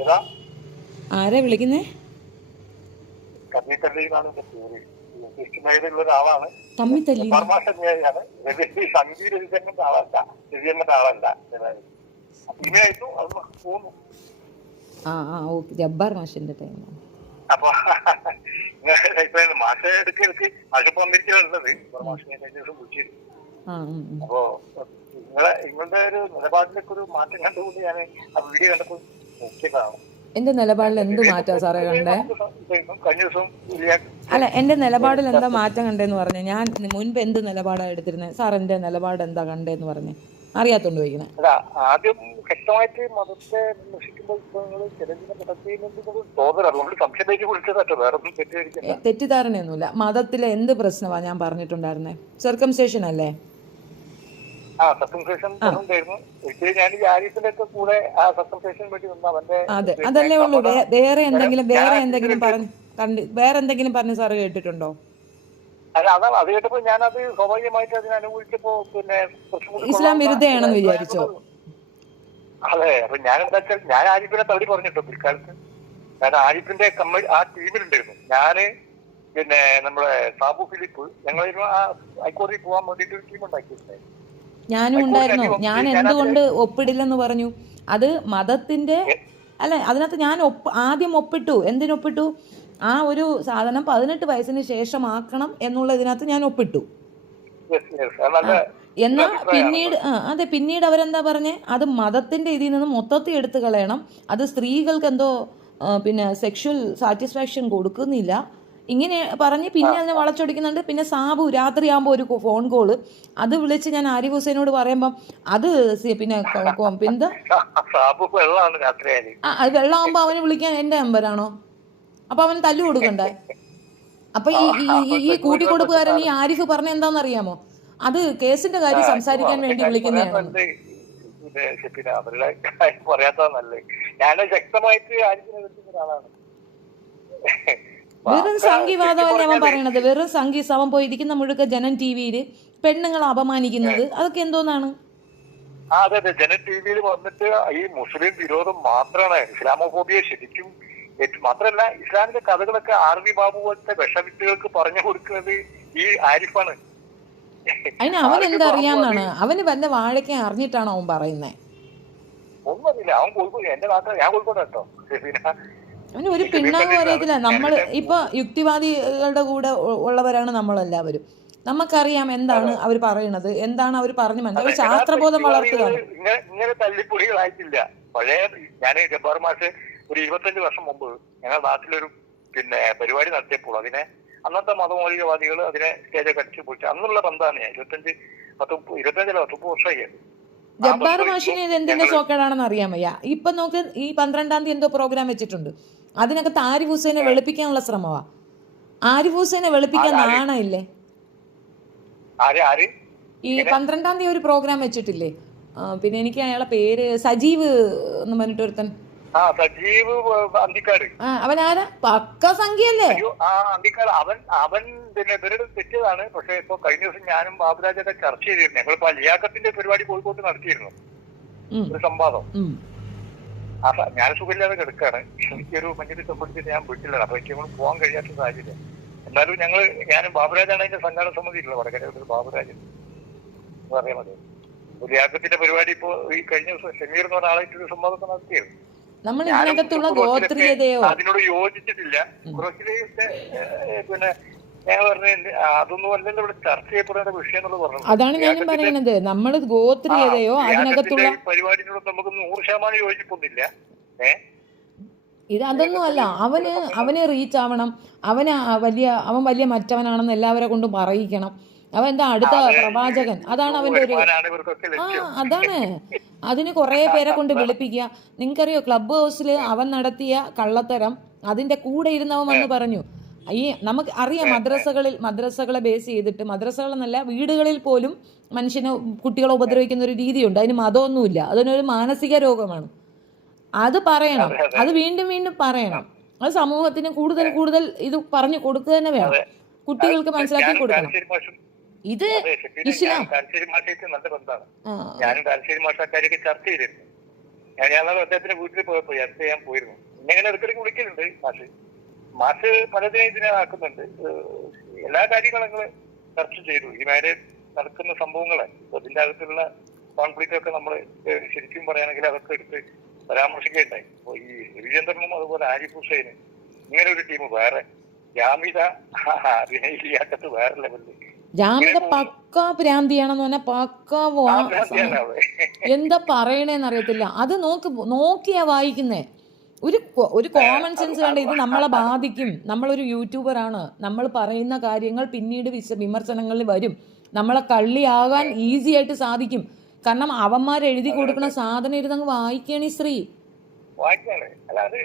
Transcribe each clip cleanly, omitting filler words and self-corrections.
ഏതാ ആരാ വിളിക്കുന്നേ? കഞ്ഞിക്കല്ലിന്നാണ് എന്റെ പേര്. കൃഷ്ണമയിലുള്ള ഒരാളാണ്. തമ്മി തല്ലിന്നോ? ജബ്ബാർ തന്നെയാണ്. സംഗീത രചനന്റെ ആളല്ല, രചനന്റെ ആളല്ല. ഇങ്ങനെയായിരുന്നു അത് പോകുന്നു. ഓക്കെ. ജബ്ബാർ മാഷിന്റെ ടൈമാണ്. അപ്പൊ ഇപ്പൊ മാഷ എടുക്കെടുക്ക് മാഷിപ്പോ അമേരിക്കയിലുള്ളത്. മാഷിനെ കഴിഞ്ഞ ദിവസം വിളിച്ചിരുന്നു. അപ്പോ നിങ്ങളുടെ ഒരു നിലപാടിലേക്ക് ഒരു മാറ്റം കണ്ടുകൊണ്ട് ഞാൻ ആ വീഡിയോ കണ്ടപ്പോ നോക്കിയതാണ്. എന്റെ നിലപാടിൽ എന്ത് മാറ്റാ സാറേ കണ്ടേ? കഴിഞ്ഞ ദിവസം അല്ല, എന്റെ നിലപാടിൽ എന്താ മാറ്റം കണ്ടേന്ന് പറഞ്ഞു. ഞാൻ മുൻപ് എന്ത് നിലപാടാണ് എടുത്തിരുന്നത്? സാർ എന്റെ നിലപാട് എന്താ കണ്ടേന്ന് പറഞ്ഞു. അറിയാത്തോണ്ട് ചോദിക്കണേ. അല്ല, ആദ്യം ശക്തമായിട്ട് മതത്തെ വിമർശിക്കുമ്പോൾ തോന്നലുണ്ട്. സംശയത്തേക്ക് വിളിച്ചതട്ടോ, വേറെ ഒന്നും തെറ്റിദ്ധരിക്കില്ല. തെറ്റിദ്ധാരണയൊന്നുമില്ല. മതത്തിലെ എന്ത് പ്രശ്നമാണ് ഞാൻ പറഞ്ഞിട്ടുണ്ടായിരുന്നേ? സർക്കംസേഷൻ അല്ലേ? സർക്കംസേഷൻ ഉണ്ടായിരുന്നു. ഒരിക്കലും ഞാൻ ഈ ആരിഫിന്റെ ഒക്കെ കൂടെ ആ സർക്കംസേഷൻ വേണ്ടി നിന്ന് അവന്റെ അതല്ലേ ഉള്ളൂ. വേറെ എന്തെങ്കിലും പറഞ്ഞ് സാറ് കേട്ടിട്ടുണ്ടോ? അല്ല, അതാണ് അത് കേട്ടപ്പോ ഞാനത് സ്വാഭാവികമായിട്ട് അതിനെ അനുഭവിച്ചപ്പോ പിന്നെ ഇസ്ലാം വിരുദ്ധയാണെന്ന് വിചാരിച്ചോ? അതെ. അപ്പൊ ഞാൻ എന്താ വെച്ചാൽ ഞാൻ ആരിഫിനെ തള്ളി പറഞ്ഞിട്ടോ പിൽക്കാലത്ത്. ഞാൻ ആരിഫിന്റെ ആ ടീമിലുണ്ടായിരുന്നു. ഞാന് പിന്നെ നമ്മുടെ സാബു ഫിലിപ്പ് ഞങ്ങൾ ആ ഹൈക്കോടതിയിൽ പോകാൻ വേണ്ടിട്ട് ഒരു ടീം ഉണ്ടാക്കിയിട്ടുണ്ടായിരുന്നു. ഞാനും ഉണ്ടായിരുന്നു. ഞാൻ എന്തുകൊണ്ട് ഒപ്പിടില്ലെന്ന് പറഞ്ഞു? അത് മതത്തിന്റെ അല്ല, അതിനകത്ത് ഞാൻ ആദ്യം ഒപ്പിട്ടു. എന്തിനൊപ്പിട്ടു? ആ ഒരു സാധനം 18 വയസ്സിന് ശേഷം ആക്കണം എന്നുള്ള ഇതിനകത്ത് ഞാൻ ഒപ്പിട്ടു. എന്നാ പിന്നീട് അവരെന്താ പറഞ്ഞേ? അത് മതത്തിന്റെ ഇതിൽ നിന്ന് മൊത്തത്തിൽ എടുത്തു കളയണം, അത് സ്ത്രീകൾക്ക് എന്തോ പിന്നെ സെക്ഷൽ സാറ്റിസ്ഫാക്ഷൻ കൊടുക്കുന്നില്ല, ഇങ്ങനെ പറഞ്ഞ് പിന്നെ അതിനെ വളച്ചൊടിക്കുന്നുണ്ട്. പിന്നെ സാബു രാത്രിയാകുമ്പോൾ ഒരു ഫോൺ കോള് അത് വിളിച്ച് ഞാൻ ആരിഫ് ഹുസൈനോട് പറയുമ്പം അത് പിന്നെ അത് വെള്ളമാകുമ്പോൾ അവന് വിളിക്കാൻ എൻ്റെ നമ്പരാണോ? അപ്പൊ അവന് തല്ലു കൊടുക്കണ്ടേ? അപ്പൊ ഈ കൂട്ടിക്കൊടുപ്പുകാരൻ ഈ ആരിഫ് പറഞ്ഞ എന്താണെന്നറിയാമോ? അത് കേസിന്റെ കാര്യം സംസാരിക്കാൻ വേണ്ടി വിളിക്കുന്നതാണ്. വെറും സംഘിവാദമല്ലേ അവൻ പറയണത്? വെറും സംഘി സമം പോയിരിക്കുന്ന മുഴുക്ക ജനൻ ടിവിയില് പെണ്ണുങ്ങളെ അപമാനിക്കുന്നത് അതൊക്കെ എന്തോന്നാണ്? അതെ, ജനൻ ടിവിയിൽ വന്നിട്ട് ഈ മുസ്ലിം വിരോധം മാത്രമാണ്, ഇസ്ലാമോഫോബിയ ശരിക്കും മാത്രമല്ല ഇസ്ലാമിന്റെ കഥകളൊക്കെ ആർവി ബാബു പോലത്തെ വിഷവിത്തുകൾക്ക് പറഞ്ഞു കൊടുക്കുന്നത് ഈ ആരിഫാണ്. അതിന് അവൻ എന്താ അറിയാന്നാണ്? അവന് വല്ല വാഴയ്ക്ക അറിഞ്ഞിട്ടാണോ അവൻ പറയുന്നേ? ഒന്നുമില്ല. അവൻ കോഴിക്കോട്, എന്റെ നാട്ടിൽ, ഞാൻ കോഴിക്കോട് കേട്ടോ. അവന് ഒരു പിണ്ണാവും അറിയത്തില്ല. നമ്മൾ ഇപ്പൊ യുക്തിവാദികളുടെ കൂടെ ഉള്ളവരാണ് നമ്മളെല്ലാവരും. നമുക്കറിയാം എന്താണ് അവർ പറയുന്നത്, എന്താണ് അവർ പറഞ്ഞു മനസ്സിലാക്കി. ശാസ്ത്രബോധം വളർത്തുകയാണ്. ഇങ്ങനെ തല്ലിപ്പൊളികളായിട്ടില്ല. പഴയ ഞാൻ ജബ്ബാർ മാഷ് ഒരു 25 വർഷം മുമ്പ് ഞങ്ങളുടെ നാട്ടിലൊരു പിന്നെ പരിപാടി നടത്തിയപ്പോൾ അന്നത്തെ മതമൗലികവാദികൾ അതിനെ സ്റ്റേജൊക്കെ അടിച്ചു പൊളിച്ചു. അന്നുള്ള ബന്ധമാണ് ഞാൻ 25 വർഷമായി. ജബ്ബാർ മാഷിന് ഇത് എന്തിന്റെ സോക്കേടാണെന്ന് അറിയാൻ വയ്യ. ഇപ്പൊ നോക്ക്, ഈ 12-ാം തീയതി എന്തോ പ്രോഗ്രാം വെച്ചിട്ടുണ്ട്. അതിനകത്ത് ആരിഫ് ഹുസൈനെ വെളുപ്പിക്കാനുള്ള ശ്രമമാ. ആരിഫ് ഹുസൈനെ വെളുപ്പിക്കാൻ നാണമില്ലേ? ഈ 12-ാം തീയതി ഒരു പ്രോഗ്രാം വെച്ചിട്ടില്ലേ? പിന്നെ എനിക്ക് അയാളെ പേര് സജീവ് എന്ന് പറഞ്ഞിട്ട് ഒരുത്തൻ. അവനാരാ? പക്ക സംഖ്യയല്ലേ? അവൻ പിന്നെ ഇവരുടെ തെറ്റിയതാണ്. പക്ഷെ ഇപ്പൊ കഴിഞ്ഞ ദിവസം ഞാനും ബാബുരാജൊക്കെ ചർച്ച ചെയ്തിരുന്നു. ഞങ്ങളിപ്പോ അലിയാക്കത്തിന്റെ പരിപാടി കോഴിക്കോട്ട് നടത്തിയിരുന്നു, ഒരു സംവാദം. ഞാൻ സുഖമില്ലാതെ കിടക്കാണ്. എനിക്കൊരു മഞ്ഞൾ സംബന്ധിച്ചിട്ട് ഞാൻ വീട്ടിലാണ്. അപ്പൊ എനിക്ക് പോകാൻ കഴിയാത്ത സാഹചര്യം. എന്നാലും ഞാനും ബാബുരാജാണ് അതിന്റെ സംഘാടന സമിതിയിലുള്ള വടകര ബാബുരാജൻ എന്ന് പറയാൻ മതി. അലിയാക്കത്തിന്റെ പരിപാടി ഇപ്പോ ഈ കഴിഞ്ഞ ദിവസം ഷമീർ എന്ന് പറഞ്ഞ ആളായിട്ട് ഒരു സംവാദമൊക്കെ നടത്തിയിരുന്നു. നമ്മൾ ഇതിനകത്തുള്ള ഗോത്രീയതയോ അതിനോട് യോജിച്ചിട്ടില്ല. പിന്നെ ഞാൻ പറഞ്ഞ അതൊന്നും അല്ലല്ലോ ഇവിടെ ചർച്ച ചെയ്യപ്പെടേണ്ട വിഷയം എന്നുള്ളത് പറഞ്ഞു. അതാണ് ഞാനും പറയുന്നത്. നമ്മൾ ഗോത്രീയതയോ അതിനകത്തുള്ള പരിപാടിനോട് നമുക്ക് 100% യോജിപ്പൊന്നുമില്ല. ഇത് അതൊന്നും അല്ല. അവന് റീച്ച് ആവണം, അവൻ വലിയ മറ്റവനാണെന്ന് എല്ലാവരെ കൊണ്ടും പറയിക്കണം. അവൻ എന്താ അടുത്ത പ്രവാചകൻ, അതാണ് അവന്റെ ഒരു അതാണ്. അതിന് കുറെ പേരെ കൊണ്ട് വിളിപ്പിക്കുക. നിങ്ങൾക്കറിയോ, ക്ലബ് ഹൗസിൽ അവൻ നടത്തിയ കള്ളത്തരം അതിന്റെ കൂടെ ഇരുന്നവൻ വന്ന് പറഞ്ഞു. നമുക്ക് അറിയാം, മദ്രസകളെ ബേസ് ചെയ്തിട്ട്, മദ്രസകളെന്നല്ല വീടുകളിൽ പോലും കുട്ടികളെ ഉപദ്രവിക്കുന്ന ഒരു രീതിയുണ്ട്. അതിന് മതമൊന്നുമില്ല, അതിനൊരു മാനസിക രോഗമാണ്. അത് പറയണം, അത് വീണ്ടും വീണ്ടും പറയണം. അത് സമൂഹത്തിന് കൂടുതൽ ഇത് പറഞ്ഞു കൊടുക്കുക തന്നെ വേണം. കുട്ടികൾക്ക് മനസ്സിലാക്കി കൊടുക്കണം. ഇത് ഇസ്ലാം നല്ല ബന്ധമാണ്. ഞാനും താൽശ്ശേരി മാഷക്കാരൊക്കെ ചർച്ച ചെയ്തിരുന്നു. ഞാൻ അദ്ദേഹത്തിന്റെ വീട്ടിൽ പോയപ്പോ യാത്ര ചെയ്യാൻ പോയിരുന്നു. ഇങ്ങനെ ഇടയ്ക്കിടയ്ക്ക് വിളിക്കലുണ്ട് മാഷ് പലതിനെ ഇതിനാക്കുന്നുണ്ട്. എല്ലാ കാര്യങ്ങളും ഞങ്ങൾ ചർച്ച ചെയ്തു. ഈ മേലെ നടക്കുന്ന സംഭവങ്ങളെ അതിന്റെ അകത്തുള്ള കോൺഫ്ലിക്റ്റ് ഒക്കെ നമ്മൾ ശരിക്കും പറയുകയാണെങ്കിൽ അതൊക്കെ എടുത്ത് പരാമർശിക്കുകയുണ്ടായി. അപ്പൊ ഈ രവിചന്ദ്രനും അതുപോലെ ആരിഫ് ഹുസൈനും ഇങ്ങനെ ഒരു ടീം വേറെ, ജാമിദ അഭിനയിലിയാക്കത്ത് വേറെ ലെവലില്. ജാമിദ പക്കാ ഭ്രാന്തിയാണെന്ന് പറഞ്ഞാൽ പക്കാ എന്താ പറയണേന്ന് അറിയത്തില്ല. അത് നോക്കിയാ വായിക്കുന്നേ. ഒരു കോമൺ സെൻസ് വേണ്ട. ഇത് നമ്മളെ ബാധിക്കും. നമ്മളൊരു യൂട്യൂബറാണ്. നമ്മൾ പറയുന്ന കാര്യങ്ങൾ പിന്നീട് വിമർശനങ്ങളിൽ വരും. നമ്മളെ കള്ളിയാകാൻ ഈസി ആയിട്ട് സാധിക്കും. കാരണം അവന്മാർ എഴുതി കൊടുക്കുന്ന സാധനം ഇരുന്നങ്ങ് വായിക്കണി സ്ത്രീ വായിക്കാണ്. അല്ലാതെ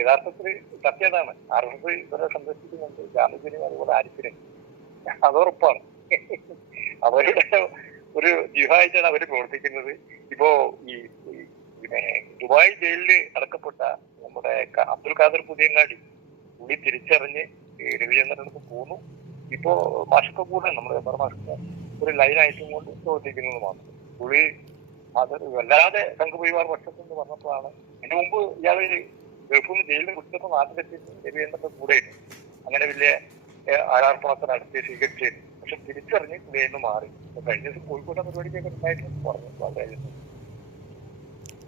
യഥാർത്ഥത്തിൽ സത്യതാണ്. ആർഎസ്എസ് ഇവരെ സംരക്ഷിക്കുന്നുണ്ട്, ജാമിദിനും അതുപോലെ ആരിഫിനും, അതുറപ്പാണ്. അവരുടെ ഒരു ജിഹായിട്ടാണ് അവര് പ്രവർത്തിക്കുന്നത്. ഇപ്പോ ഈ പിന്നെ ദുബായ് ജയിലില് അടക്കപ്പെട്ട നമ്മുടെ അബ്ദുൽ ഖാദർ പുതിയങ്ങാടി പുള്ളി തിരിച്ചറിഞ്ഞ് രവിചന്ദ്രനടുത്ത് പോന്നു. ഇപ്പോ മാഷൊക്കെ കൂടെ നമ്മുടെ മാഷൊക്കെ ഒരു ലൈനായിട്ടും കൊണ്ട് പ്രവർത്തിക്കുന്നത് മാത്രം. പുള്ളി അത് വല്ലാതെ സംഘപരിവാർ പക്ഷത്തു നിന്ന് പറഞ്ഞപ്പോഴാണ്. ഇതിനു മുമ്പ് ഇയാൾ ഗൾഫിൽ നിന്ന് ജയിലിൽ വിട്ടപ്പോൾ നാട്ടിലെത്തി രവിചന്ദ്രന്റെ കൂടെ അങ്ങനെ വലിയ ആരാർപ്പണത്തെ നടത്തി സ്വീകരിച്ചിരുന്നു. പക്ഷെ തിരിച്ചറിഞ്ഞ് പുള്ളിയിൽ നിന്ന് മാറി. കഴിഞ്ഞ ദിവസം കോഴിക്കോട്ടെ പരിപാടിക്കൊക്കെ ഉണ്ടായിട്ടെന്ന് പറഞ്ഞു. വളരെ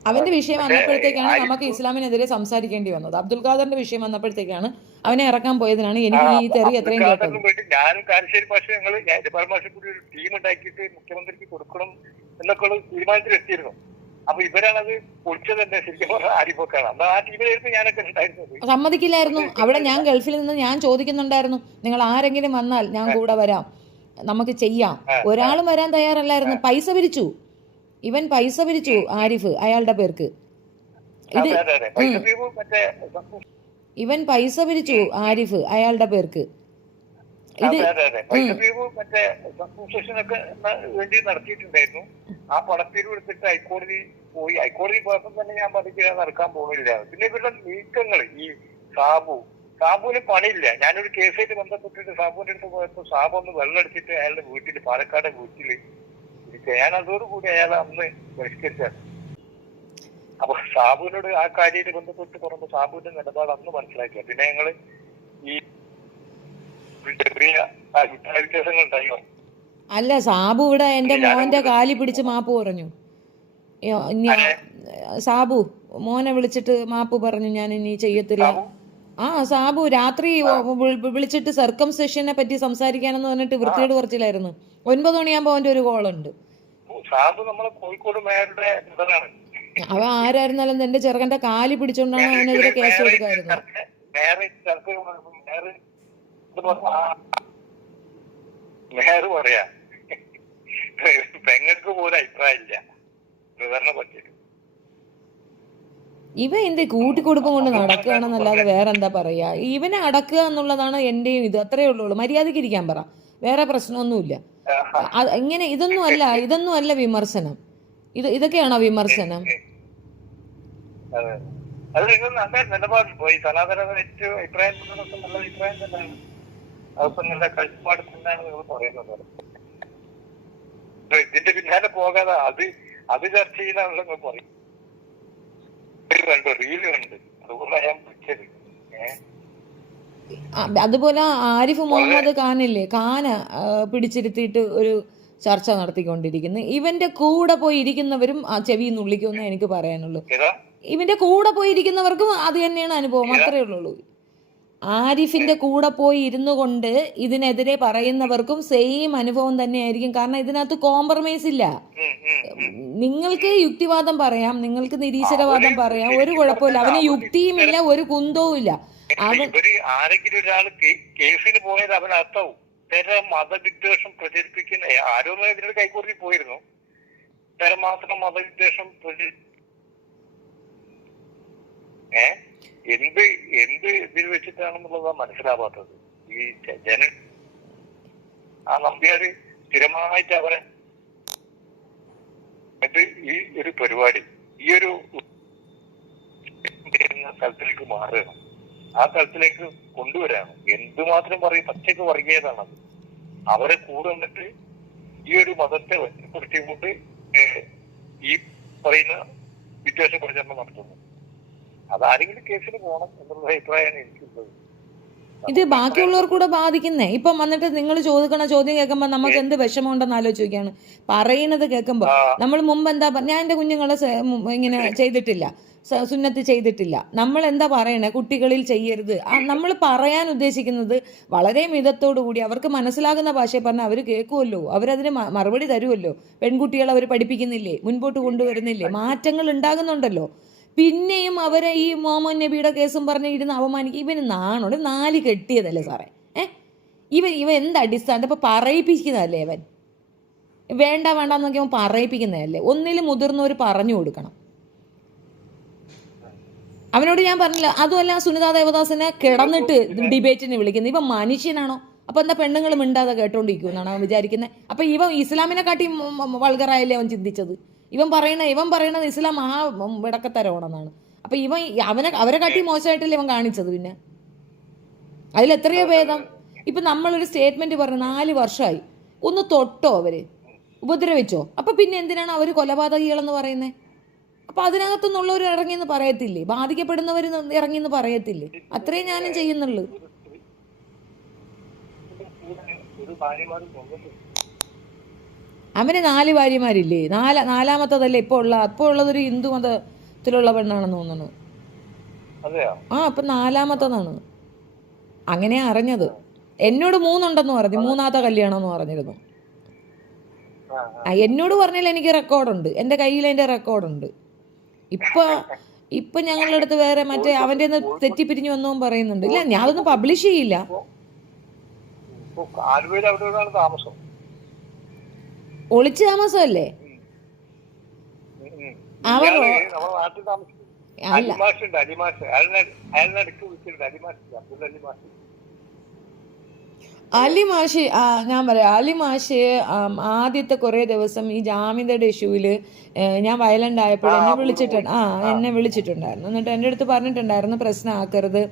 അവന്റെ വിഷയം വന്നപ്പോഴത്തേക്കാണ് നമുക്ക് ഇസ്ലാമിനെതിരെ സംസാരിക്കേണ്ടി വന്നത്. അബ്ദുൽ ഖാദറിന്റെ വിഷയം വന്നപ്പോഴത്തേക്കാണ് അവനെ ഇറക്കാൻ പോയതിനാണ് എനിക്ക് ഈ തെറി എത്രയും കേട്ടത്. ഞാനും കാരശ്ശേരി ഭാഷ ഞങ്ങള് ജപ്പാൻ ഭാഷ കൂടി ഒരു ടീം ഉണ്ടാക്കിയിട്ട് മുഖ്യമന്ത്രിക്ക് കൊടുക്കണം എന്നൊക്കെ തീരുമാനത്തിലെത്തിയിരുന്നു. അപ്പൊ ഇവരാണത് പൊളിച്ചത് തന്നെ ശരിക്കും പറഞ്ഞാൽ ആരിഫൊക്കെയാണ്. അന്ന് ആ ടീമിലായിരുന്നു ഞാനൊക്കെ ഉണ്ടായിരുന്നത്. സമ്മതിക്കില്ലായിരുന്നു. അവിടെ ഞാൻ ഗൾഫിൽ നിന്ന് ഞാൻ ചോദിക്കുന്നുണ്ടായിരുന്നു, നിങ്ങൾ ആരെങ്കിലും വന്നാൽ ഞാൻ കൂടെ വരാം, നമുക്ക് ചെയ്യാം. ഒരാളും വരാൻ തയ്യാറല്ലായിരുന്നു. പൈസ പിരിച്ചു. ഇവൻ പൈസ പിരിച്ചു ആരിഫ് അയാളുടെ പേർക്ക്. ഇവൻ പൈസ പിരിച്ചു ആരിഫ് അയാളുടെ പേർക്ക്. വേണ്ടി നടത്തിയിട്ടുണ്ടായിരുന്നു. ആ പണപ്പിരിവ് എടുത്തിട്ട് ഹൈക്കോടതി പോയി. ഹൈക്കോടതി പോയപ്പോൾ തന്നെ ഞാൻ പതിക്ക് നടക്കാൻ പോകുന്നില്ല. പിന്നെ ഇവരുടെ നീക്കങ്ങൾ ഈ സാബുവിന് പണിയില്ല. ഞാനൊരു കേസായിട്ട് ബന്ധപ്പെട്ടിട്ട് സാബുവിന്റെ അടുത്ത് പോയപ്പോൾ സാബു ഒന്ന് വെള്ളം അടിച്ചിട്ട് അയാളുടെ വീട്ടിൽ പാലക്കാട് വീട്ടില് ഞാൻ അതോടുകൂടി അയാളെ അന്ന് ബഹിഷ്കരിച്ചാണ്. അപ്പൊ സാബുവിനോട് ആ കാര്യമായിട്ട് ബന്ധപ്പെട്ട് പറയുമ്പോൾ സാബുവിന്റെ നിലപാട് അന്ന് മനസ്സിലാക്കിയ. പിന്നെ ഞങ്ങള് ഈ ചെറിയ വ്യത്യാസങ്ങൾ ഉണ്ടായോ? അല്ല, സാബു ഇവിടെ എന്റെ മോന്റെ കാലി പിടിച്ച് മാപ്പ് പറഞ്ഞു. സാബു മോനെ വിളിച്ചിട്ട് മാപ്പ് പറഞ്ഞു, ഞാൻ ഇനി ചെയ്യത്തില്ല. സാബു രാത്രി വിളിച്ചിട്ട് സർക്കംസെഷനെ പറ്റി സംസാരിക്കാനെന്ന് പറഞ്ഞിട്ട് വൃത്തിയോട് കുറച്ചില്ലായിരുന്നു. 9 മണിയാകുമ്പോ അവന്റെ ഒരു കോളുണ്ട്. അവൻ ആരായിരുന്നാലും എന്റെ ചെറുക്കന്റെ കാലി പിടിച്ചോണ്ടാണ് അവനെതിരെ കേസ് കൊടുക്കായിരുന്നത്. ഇവ എന്ത് കൂട്ടിക്കൊടുപ്പം കൊണ്ട് നടക്കുകയാണെന്നല്ലാതെ വേറെ എന്താ പറയാ. ഇവനെ അടക്കുക എന്നുള്ളതാണ് എന്റെയും ഇത്. അത്രേ ഉള്ളൂ. മര്യാദയ്ക്ക് ഇരിക്കാൻ പറ, വേറെ പ്രശ്നമൊന്നുമില്ല. ഇങ്ങനെ ഇതൊന്നും അല്ല വിമർശനം. ഇതൊക്കെയാണോ വിമർശനം? ഇതിന്റെ പിന്നാലെ പോകാതെ അത് ചർച്ച ചെയ്താണല്ലോ നിങ്ങൾ പറയും. റീല് കണ്ട് അതുകൊണ്ടാണ് ഞാൻ വിളിച്ചത്. അതുപോലെ ആരിഫ് മുഹമ്മദ് ഖാനില്ലേ, ഖാന പിടിച്ചിരുത്തിയിട്ട് ഒരു ചർച്ച നടത്തിക്കൊണ്ടിരിക്കുന്നു. ഇവന്റെ കൂടെ പോയി ഇരിക്കുന്നവരും ആ ചെവി നുള്ളിക്കുമെന്ന് എനിക്ക് പറയാനുള്ളൂ. ഇവന്റെ കൂടെ പോയി ഇരിക്കുന്നവർക്കും അത് തന്നെയാണ് അനുഭവം. അത്രേ ഉള്ളൂ. ആരിഫിന്റെ കൂടെ പോയി ഇരുന്നു കൊണ്ട് ഇതിനെതിരെ പറയുന്നവർക്കും സെയിം അനുഭവം തന്നെയായിരിക്കും. കാരണം ഇതിനകത്ത് കോംപ്രമൈസ് ഇല്ല. നിങ്ങൾക്ക് യുക്തിവാദം പറയാം, നിങ്ങൾക്ക് നിരീശ്വരവാദം പറയാം, ഒരു കുഴപ്പമില്ല. അവന് യുക്തിയും ഇല്ല, ഒരു കുന്തവും ഇല്ല. ആരെങ്കിലും ഒരാൾ കേസിന് പോയത് അവനർത്ഥവും മതവിദ്വേഷം പ്രചരിപ്പിക്കുന്ന ആരോന്നും ഇതിനോട് കൈക്കൂടി പോയിരുന്നു. മാത്രം മതവിദ്വേഷം എന്ത് ഇതിൽ വെച്ചിട്ടാണെന്നുള്ളതാണ് മനസ്സിലാവാത്തത്. ഈ ആ നമ്പ്യാര് സ്ഥിരമായിട്ട് അവരെ ഈ ഒരു പരിപാടി ഈ ഒരു സ്ഥലത്തിലേക്ക് മാറുകയാണ്. ആ തലത്തിലേക്ക് കൊണ്ടുവരാണ്. എന്തുമാത്രം പറയും, പച്ചക്ക് വർഗീയതാണത്. അവരെ കൂടെ വന്നിട്ട് ഈ ഒരു മതത്തെ ഒറ്റപ്പെടുത്തിക്കൊണ്ട് ഈ പറയുന്ന വിദ്വേഷ പ്രചരണം നടത്തുന്നു. അതാരെങ്കിലും കേസിന് പോകണം എന്നുള്ള അഭിപ്രായമാണ് എനിക്കുള്ളത്. ഇത് ബാക്കിയുള്ളവർക്കൂടെ ബാധിക്കുന്നേ. ഇപ്പം വന്നിട്ട് നിങ്ങൾ ചോദിക്കണ ചോദ്യം കേൾക്കുമ്പോൾ നമുക്ക് എന്ത് വിഷമമുണ്ടെന്ന് ആലോചിക്കുകയാണ്. പറയുന്നത് കേൾക്കുമ്പോൾ നമ്മൾ മുമ്പ് എന്താ ഞാൻ എൻ്റെ കുഞ്ഞുങ്ങളെ ഇങ്ങനെ ചെയ്തിട്ടില്ല, സുന്നത്ത് ചെയ്തിട്ടില്ല. നമ്മൾ എന്താ പറയണേ, കുട്ടികളിൽ ചെയ്യരുത്. നമ്മൾ പറയാൻ ഉദ്ദേശിക്കുന്നത് വളരെ മിതത്തോടു കൂടി അവർക്ക് മനസ്സിലാകുന്ന ഭാഷയിൽ പറഞ്ഞാൽ അവർ കേൾക്കുമല്ലോ, അവരതിന് മറുപടി തരുമല്ലോ. പെൺകുട്ടികളെ അവർ പഠിപ്പിക്കുന്നില്ലേ, മുൻപോട്ട് കൊണ്ടുവരുന്നില്ലേ, മാറ്റങ്ങൾ ഉണ്ടാകുന്നുണ്ടല്ലോ. പിന്നെയും അവരെ ഈ മുഹമ്മദ് നബിയുടെ കേസും പറഞ്ഞ് ഇരുന്ന് അവമാനിക്കും. ഇവന് നാണോട് 4 കെട്ടിയതല്ലേ സാറേ? ഇവൻ എന്ത് അടിസ്ഥാനം ഇപ്പം പറയിപ്പിക്കുന്നതല്ലേ? ഇവൻ വേണ്ട വേണ്ടെന്ന് നോക്കിയവൻ പറയിപ്പിക്കുന്നതല്ലേ? ഒന്നിലും മുതിർന്നവർ പറഞ്ഞു കൊടുക്കണം. അവനോട് ഞാൻ പറഞ്ഞില്ല. അതുമല്ല, സുനിതാ ദേവദാസിനെ കിടന്നിട്ട് ഡിബേറ്റിന് വിളിക്കുന്നത്. ഇവൻ മനുഷ്യനാണോ? അപ്പൊ എന്താ പെണ്ണുങ്ങൾ മിണ്ടാതെ കേട്ടോണ്ടിരിക്കുമെന്നാണ് അവൻ വിചാരിക്കുന്നത്? അപ്പൊ ഇവൻ ഇസ്ലാമിനെ കാട്ടി വൾഗറായല്ലേ അവൻ ചിന്തിച്ചത്? ഇവൻ പറയണത് ഇസ്ലാം വിടക്കത്തരമാണെന്നാണ്. അപ്പൊ അവരെ കാട്ടി മോശമായിട്ടല്ലേ ഇവൻ കാണിച്ചത്? പിന്നെ അതിലെത്രയോ ഭേദം. ഇപ്പൊ നമ്മളൊരു സ്റ്റേറ്റ്മെന്റ് പറഞ്ഞു 4 വർഷമായി, ഒന്ന് തൊട്ടോ അവര്, ഉപദ്രവിച്ചോ? അപ്പൊ പിന്നെ എന്തിനാണ് അവര് കൊലപാതകികളെന്ന് പറയുന്നത്? അപ്പൊ അതിനകത്തുനിന്നുള്ളവർ ഇറങ്ങിയെന്ന് പറയത്തില്ലേ? ബാധിക്കപ്പെടുന്നവർ ഇറങ്ങിയെന്ന് പറയത്തില്ലേ? അത്രേ ഞാനും ചെയ്യുന്നുള്ളൂ. അവന് 4 ഭാര്യമാരില്ലേ? നാലാമത്തതല്ലേ ഇപ്പോൾ ഉള്ളതൊരു ഹിന്ദു മതത്തിലുള്ള പെണ്ണാണെന്ന് തോന്നുന്നു. അപ്പൊ 4മത്തതാണ്. അങ്ങനെയാ അറിഞ്ഞത്. എന്നോട് 3 ഉണ്ടെന്ന് പറഞ്ഞു, 3ാമത്തെ കല്യാണമെന്ന് പറഞ്ഞിരുന്നു. എന്നോട് പറഞ്ഞാൽ എനിക്ക് റെക്കോർഡുണ്ട്, എൻ്റെ കയ്യിൽ അതിൻ്റെ റെക്കോർഡുണ്ട്. ഇപ്പൊ ഞങ്ങളുടെ അടുത്ത് വേറെ മറ്റേ അവൻ്റെ തെറ്റിപ്പിരിഞ്ഞു വന്നവൻ പറയുന്നുണ്ട്. ഇല്ല, ഞാൻ അതൊന്നും പബ്ലിഷ് ചെയ്യില്ല. ഒളിച്ചു താമസമല്ലേ? അവർ അലി മാഷ്, ഞാൻ പറയാം, അലി മാഷ് ആദ്യത്തെ കുറേ ദിവസം ഈ ജാമ്യതയുടെ ഇഷ്യൂവില് ഞാൻ വയലന്റ് ആയപ്പോൾ എന്നെ വിളിച്ചിട്ടുണ്ടായിരുന്നു. എന്നിട്ട് എൻ്റെ അടുത്ത് പറഞ്ഞിട്ടുണ്ടായിരുന്നു പ്രശ്നമാക്കരുത്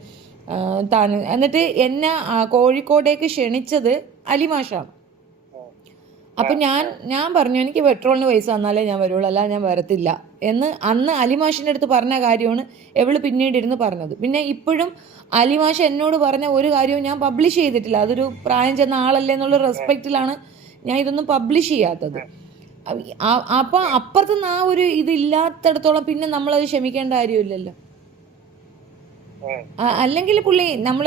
താൻ. എന്നിട്ട് എന്നെ കോഴിക്കോടേക്ക് ക്ഷണിച്ചത് അലി മാഷാണ്. അപ്പൊ ഞാൻ പറഞ്ഞു എനിക്ക് പെട്രോളിന് പൈസ തന്നാലേ ഞാൻ വരുള്ളൂ, അല്ല ഞാൻ വരത്തില്ല എന്ന് അന്ന് അലിമാഷിൻ്റെ അടുത്ത് പറഞ്ഞ കാര്യമാണ് എവള് പിന്നീട് ഇരുന്ന് പറഞ്ഞത്. പിന്നെ ഇപ്പോഴും അലിമാഷ് എന്നോട് പറഞ്ഞ ഒരു കാര്യവും ഞാൻ പബ്ലിഷ് ചെയ്തിട്ടില്ല. അതൊരു പ്രായം ചെന്ന ആളല്ലേ എന്നുള്ള റെസ്പെക്റ്റിലാണ് ഞാൻ ഇതൊന്നും പബ്ലിഷ് ചെയ്യാത്തത്. അപ്പൊ അപ്പുറത്തുനിന്ന് ആ ഒരു ഇതില്ലാത്തടത്തോളം പിന്നെ നമ്മളത് ക്ഷമിക്കേണ്ട കാര്യമില്ലല്ലോ. അല്ലെങ്കിൽ നമ്മൾ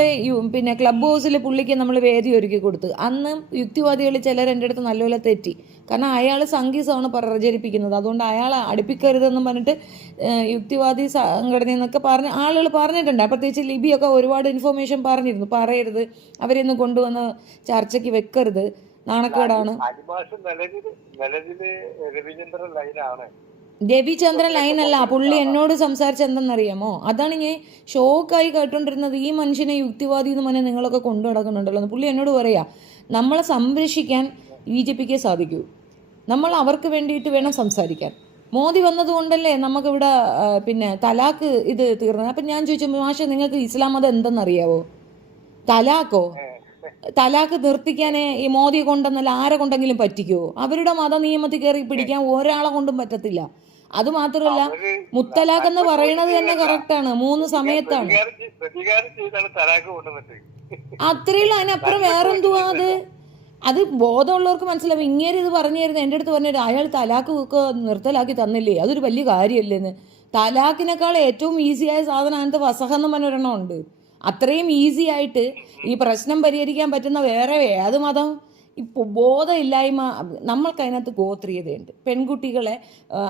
പിന്നെ ക്ലബ് ഹൗസിൽ പുള്ളിക്ക് നമ്മൾ വേദി ഒരുക്കി കൊടുത്ത് അന്ന് യുക്തിവാദികൾ ചിലർ എൻ്റെ അടുത്ത് നല്ലപോലെ തെറ്റി. കാരണം അയാൾ സംഗീതമാണ് പ്രചരിപ്പിക്കുന്നത്, അതുകൊണ്ട് അയാളെ അടുപ്പിക്കരുതെന്നും പറഞ്ഞിട്ട് യുക്തിവാദി സംഘടന എന്നൊക്കെ പറഞ്ഞ് ആളുകൾ പറഞ്ഞിട്ടുണ്ട്. പ്രത്യേകിച്ച് ലിബിയൊക്കെ ഒരുപാട് ഇൻഫോർമേഷൻ പറഞ്ഞിരുന്നു, പറയരുത്, അവരെയൊന്നും കൊണ്ടുവന്ന് ചർച്ചയ്ക്ക് വെക്കരുത്, നാണക്കേടാണ്. രവിചന്ദ്രൻ ലൈനല്ല, പുള്ളി എന്നോട് സംസാരിച്ച എന്തെന്നറിയാമോ? അതാണ് ഞാൻ ഷോക്കായി കേട്ടോണ്ടിരുന്നത്. ഈ മനുഷ്യനെ യുക്തിവാദി എന്ന് പറഞ്ഞാൽ നിങ്ങളൊക്കെ കൊണ്ടു നടക്കുന്നുണ്ടല്ലോ. പുള്ളി എന്നോട് പറയാ, നമ്മളെ സംരക്ഷിക്കാൻ BJPക്ക് സാധിക്കൂ, നമ്മൾ അവർക്ക് വേണ്ടിയിട്ട് വേണം സംസാരിക്കാൻ. മോദി വന്നതുകൊണ്ടല്ലേ നമുക്കിവിടെ പിന്നെ തലാക്ക് ഇത് തീർന്നത്. അപ്പം ഞാൻ ചോദിച്ചു, മാഷെ നിങ്ങൾക്ക് ഇസ്ലാം മതം എന്തെന്നറിയാവോ? തലാക്ക് നിർത്തിക്കാനേ ഈ മോദിയെ കൊണ്ടെന്നല്ല ആരെ കൊണ്ടെങ്കിലും പറ്റിക്കുമോ? അവരുടെ മത നിയമത്തിൽ കയറി പിടിക്കാൻ ഒരാളെ കൊണ്ടും പറ്റത്തില്ല. അത് മാത്രമല്ല, മുത്തലാഖ് എന്ന് പറയുന്നത് തന്നെ കറക്റ്റാണ്, 3 സമയത്താണ്. അത്രയുള്ള അതിനപ്പുറം വേറെന്തുവാ? അത് ബോധമുള്ളവർക്ക് മനസ്സിലാവും. ഇങ്ങനെ ഇത് പറഞ്ഞു തരുന്നത് എൻ്റെ അടുത്ത് പറഞ്ഞിട്ട് അയാൾ തലാക്ക് ഒക്കെ നിർത്തലാക്കി തന്നില്ലേ, അതൊരു വലിയ കാര്യമല്ലേന്ന്. തലാക്കിനേക്കാൾ ഏറ്റവും ഈസിയായ സാധനം അതിനകത്ത് വസഹെന്ന് പറഞ്ഞൊരെണ്ണം ഉണ്ട്. അത്രയും ഈസി ആയിട്ട് ഈ പ്രശ്നം പരിഹരിക്കാൻ പറ്റുന്ന വേറെ ഏത് മതം? ഇപ്പോൾ ബോധമില്ലായ്മ നമ്മൾക്കതിനകത്ത് ഗോത്രീയതയുണ്ട്. പെൺകുട്ടികളെ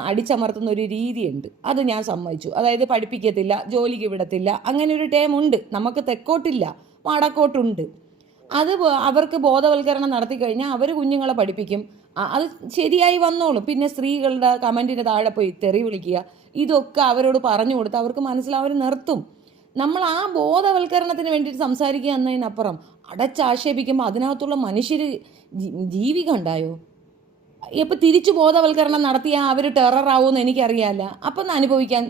അടിച്ചമർത്തുന്ന ഒരു രീതിയുണ്ട്, അത് ഞാൻ സമ്മതിച്ചു. അതായത് പഠിപ്പിക്കത്തില്ല, ജോലിക്ക് വിടത്തില്ല, അങ്ങനെ ഒരു ടേം ഉണ്ട്. നമുക്ക് തെക്കോട്ടില്ല, വടക്കോട്ടുണ്ട്. അത് അവർക്ക് ബോധവൽക്കരണം നടത്തി കഴിഞ്ഞാൽ അവർ കുഞ്ഞുങ്ങളെ പഠിപ്പിക്കും, അത് ശരിയായി വന്നോളും. പിന്നെ സ്ത്രീകളുടെ കമൻറ്റിന് താഴെ പോയി തെറി വിളിക്കുക, ഇതൊക്കെ അവരോട് പറഞ്ഞു കൊടുത്ത് അവർക്ക് മനസ്സിലാവും, അവർ നിർത്തും. നമ്മൾ ആ ബോധവൽക്കരണത്തിന് വേണ്ടിയിട്ട് സംസാരിക്കുക എന്നതിനപ്പുറം അടച്ചാക്ഷേപിക്കുമ്പോൾ അതിനകത്തുള്ള മനുഷ്യർ ജീവിക ഉണ്ടായോ? ഇപ്പം തിരിച്ചു ബോധവൽക്കരണം നടത്തിയാൽ അവർ ടെററാവുമെന്ന് എനിക്കറിയാമല്ല. അപ്പം അനുഭവിക്കാൻ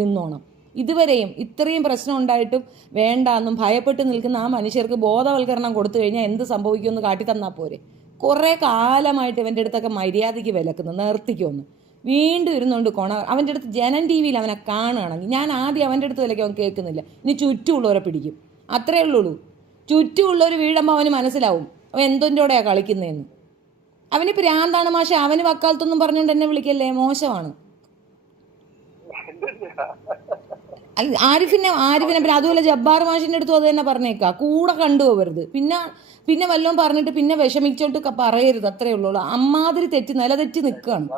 നിന്നോണം. ഇതുവരെയും ഇത്രയും പ്രശ്നം ഉണ്ടായിട്ടും വേണ്ടാന്നും ഭയപ്പെട്ട് നിൽക്കുന്ന ആ മനുഷ്യർക്ക് ബോധവൽക്കരണം കൊടുത്തു കഴിഞ്ഞാൽ എന്ത് സംഭവിക്കുമെന്ന് കാട്ടിത്തന്നാൽ പോരെ? കുറേ കാലമായിട്ട് ഇവൻ്റെ അടുത്തൊക്കെ മര്യാദയ്ക്ക് വിലക്കുന്നു, നിർത്തിക്കുമെന്ന്. വീണ്ടും ഇരുന്നുകൊണ്ട് അവൻ്റെ അടുത്ത് ജനൻ ടി വിയിൽ അവനെ കാണുകയാണെങ്കിൽ ഞാൻ ആദ്യം അവൻ്റെ അടുത്ത് വിലയ്ക്ക് അവൻ കേൾക്കുന്നില്ല, ഇനി ചുറ്റുമുള്ളവരെ പിടിക്കും. അത്രയേ ഉള്ളൂ. ചുറ്റുമുള്ളവർ വീഴുമ്പോൾ അവന് മനസ്സിലാവും അവൻ എന്തിൻ്റെയോടെയാണ് കളിക്കുന്നതെന്ന്. അവന് പ്രാന്താണ് മാഷെ, അവന് വക്കാലത്തൊന്നും പറഞ്ഞുകൊണ്ട് എന്നെ വിളിക്കല്ലേ, മോശമാണ്. ആരിഫിനെ പിന്നെ അതുപോലെ ജബ്ബാർ മാഷിൻ്റെ അടുത്തും അത് തന്നെ പറഞ്ഞേക്കാം, കൂടെ കണ്ടുപോകരുത്. പിന്നെ വല്ലതും പറഞ്ഞിട്ട് പിന്നെ വിഷമിച്ചോട്ട് പറയരുത്, അത്രയേ ഉള്ളൂ. അമ്മാതിരി തെറ്റി നിലതെറ്റി നിൽക്കുകയാണ്.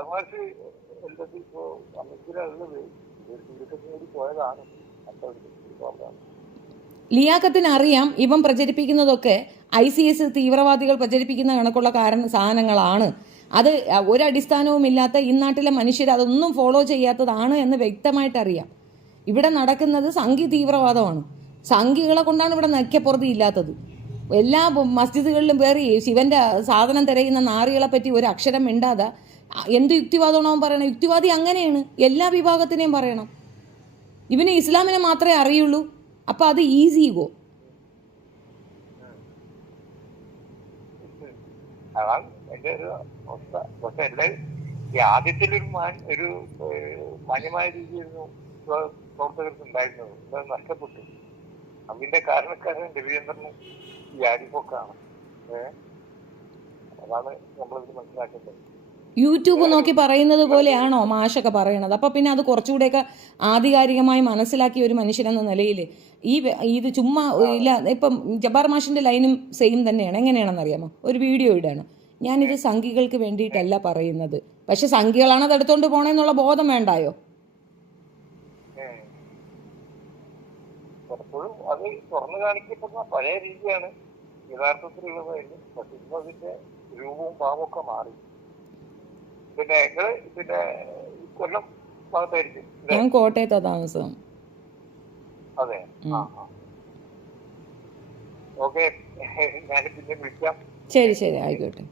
ലിയാഖത്തിന് അറിയാം ഇവൻ പ്രചരിപ്പിക്കുന്നതൊക്കെ ICS തീവ്രവാദികൾ പ്രചരിപ്പിക്കുന്ന കണക്കുള്ള സാധനങ്ങളാണ്. അത് ഒരടിസ്ഥാനവുമില്ലാത്ത ഈ നാട്ടിലെ മനുഷ്യർ അതൊന്നും ഫോളോ ചെയ്യാത്തതാണ് എന്ന് വ്യക്തമായിട്ടറിയാം. ഇവിടെ നടക്കുന്നത് സംഘി തീവ്രവാദമാണ്. സംഘികളെ കൊണ്ടാണ് ഇവിടെ നയ്ക്കപ്പുറതി ഇല്ലാത്തത്. എല്ലാ മസ്ജിദുകളിലും കയറി ശിവന്റെ സാധനം തിരയുന്ന നാറികളെ പറ്റി ഒരു അക്ഷരം മിണ്ടാതെ എന്ത് യുക്തിവാദമാണോ അവൻ പറയണം? യുക്തിവാദി അങ്ങനെയാണ്, എല്ലാ വിഭാഗത്തിനെയും പറയണം. ഇവന് ഇസ്ലാമിനെ മാത്രമേ അറിയുള്ളൂ. അപ്പം അത് ഈസി ഗോ. അതാണ് എൻ്റെ ഒരു അവസ്ഥ. പക്ഷെ ഈ ആദ്യത്തിലൊരു മാന്യമായ രീതിയായിരുന്നു പ്രവർത്തകർക്ക് ഉണ്ടായിരുന്നത്. അത് നഷ്ടപ്പെട്ടു. അതിന്റെ കാരണക്കാരൻ രവിചന്ദ്രനും ഈ ആരിഫൊക്കെയാണ്. അതാണ് നമ്മളിത് മനസ്സിലാക്കേണ്ടത്. യൂട്യൂബ് നോക്കി പറയുന്നത് പോലെയാണോ മാഷൊക്കെ പറയണത്? അപ്പോൾ പിന്നെ അത് കുറച്ചുകൂടെയൊക്കെ ആധികാരികമായി മനസ്സിലാക്കിയ ഒരു മനുഷ്യനെന്ന നിലയിൽ ഇത് ചുമ്മാ ഇല്ല. ഇപ്പം ജബ്ബാർ മാഷിൻ്റെ ലൈനും സെയിം തന്നെയാണ്. എങ്ങനെയാണെന്നറിയാമോ? ഒരു വീഡിയോ ഇടാണ്, ഞാനിത് സംഘികൾക്ക് വേണ്ടിയിട്ടല്ല പറയുന്നത്, പക്ഷെ സംഘികളാണ് അത് എടുത്തോണ്ട് പോണേന്നുള്ള ബോധം വേണ്ടായോ? പലപ്പോഴും അത് തുറന്നു കാണിക്കപ്പെടുന്ന പഴയ രീതിയാണ് യഥാർത്ഥത്തിലുള്ളതായിരുന്നു. പക്ഷെ ഇന്ന് അതിന്റെ രൂപവും ഭാവവും ഒക്കെ മാറി. പിന്നെ കൊല്ലം ഭാഗത്തായിരിക്കും. ഞാൻ കോട്ടയത്താ താമസം. അതെ, ഓക്കെ, ഞാൻ പിന്നെ വിളിക്കാം. ശരി ആയിക്കോട്ടെ.